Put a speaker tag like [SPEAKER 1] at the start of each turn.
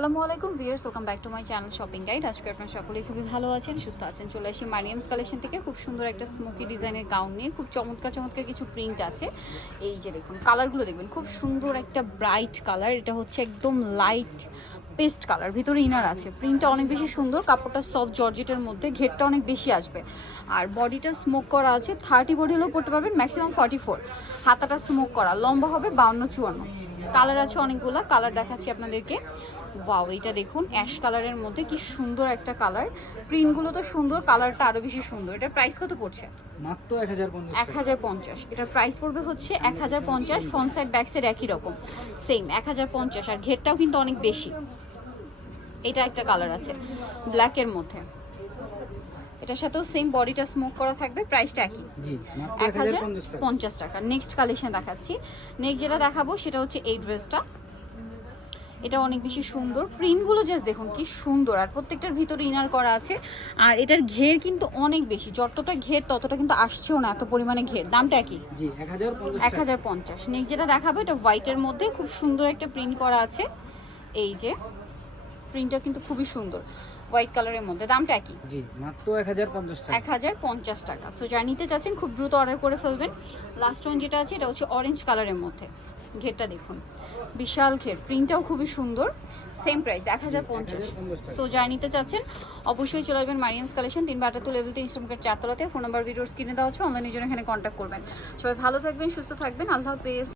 [SPEAKER 1] আসসালামু আলাইকুম viewers, welcome back to my channel shopping guide. আজকে আপনারা সকলেই খুবই ভালো আছেন, সুস্থ আছেন, চলে আসি মারিয়ামস কালেকশন থেকে। খুব সুন্দর একটা স্মোকি ডিজাইনের গাউন নিয়ে, খুব চমৎকার চমৎকার কিছু প্রিন্ট আছে। এই যে দেখুন কালারগুলো দেখবেন, খুব সুন্দর একটা ব্রাইট কালার এটা হচ্ছে একদম লাইট পেস্ট কালার ভিতরে ইনার আছে। প্রিন্টটা অনেক বেশি সুন্দর, কাপড়টা সফট জর্জেটের মধ্যে, ঘেরটা অনেক বেশি আসবে। আর বডিটা স্মোক করা আছে থার্টি বডি হলেও পড়তে পারবেন ম্যাক্সিমাম ফর্টি ফোর হাতাটা স্মোক করা, লম্বা হবে বাউন্ন চুয়ান্ন। কালার আছে অনেকগুলা কালার দেখাচ্ছি আপনাদেরকে। ওয়াও এইটা দেখুন অ্যাশ কালারের মধ্যে কি সুন্দর একটা কালার প্রিন্টগুলো তো সুন্দর কালারটা আরও বেশি সুন্দর। এটার প্রাইস কত পড়ছে?
[SPEAKER 2] মাত্র এক
[SPEAKER 1] হাজার পঞ্চাশ এটার প্রাইস পড়বে হচ্ছে এক হাজার পঞ্চাশ ফ্রন্ট সাইড ব্যাক সাইড একই রকম। সেম এক হাজার পঞ্চাশ। আর ঘেরটাও কিন্তু অনেক বেশি। এটা একটা কালার আছে ব্ল্যাকের মধ্যে। এটার সাথেও সেম বডিটা স্মোক করা থাকবে প্রাইসটা একই। এক হাজার পঞ্চাশ টাকা। নেক্সট কালেকশন দেখাচ্ছি। নেক্সট যেটা দেখাবো সেটা হচ্ছে এই ড্রেসটা এটা অনেক বেশি সুন্দর। প্রিন্টগুলো জাস্ট দেখুন কি সুন্দর। আর প্রত্যেকটার ভিতরে ইনার করা আছে। আর এটার ঘের কিন্তু অনেক বেশি। যতটা ঘের ততটা কিন্তু আসছেও না। এত পরিমাণে ঘের। দামটা কি? এক হাজার পঞ্চাশ নেক্সট যেটা দেখাবো এটা হোয়াইটের মধ্যে খুব সুন্দর একটা প্রিন্ট করা আছে। এই যে প্রিন্টটা কিন্তু খুবই সুন্দর। হোয়াইট কালারের মধ্যে। দামটা
[SPEAKER 2] জি মাত্র এক
[SPEAKER 1] হাজার পঞ্চাশ টাকা। টাকা। সো যা নিতে চাচ্ছেন খুব দ্রুত অর্ডার করে ফেলবেন। লাস্ট ওয়ান যেটা আছে এটা হচ্ছে অরেঞ্জ কালারের মধ্যে। ঘেরটা দেখুন। বিশাল ঘের। প্রিন্টটাও খুবই সুন্দর। সেম প্রাইস এক হাজার পঞ্চাশ। সো যা নিতে চাচ্ছেন অবশ্যই চলে আসবেন মারিয়ান্স কালেকশন তিন বাটা তো লেভেল তিন শ্রমিকের চারতলাতে। ফোন নাম্বার ভিডিওর স্ক্রিনে দেওয়া আছে অনলাইনের জন্য এখানে কন্ট্যাক্ট করবেন। সবাই ভালো থাকবেন, সুস্থ থাকবেন। আল্লাহ হাফেজ।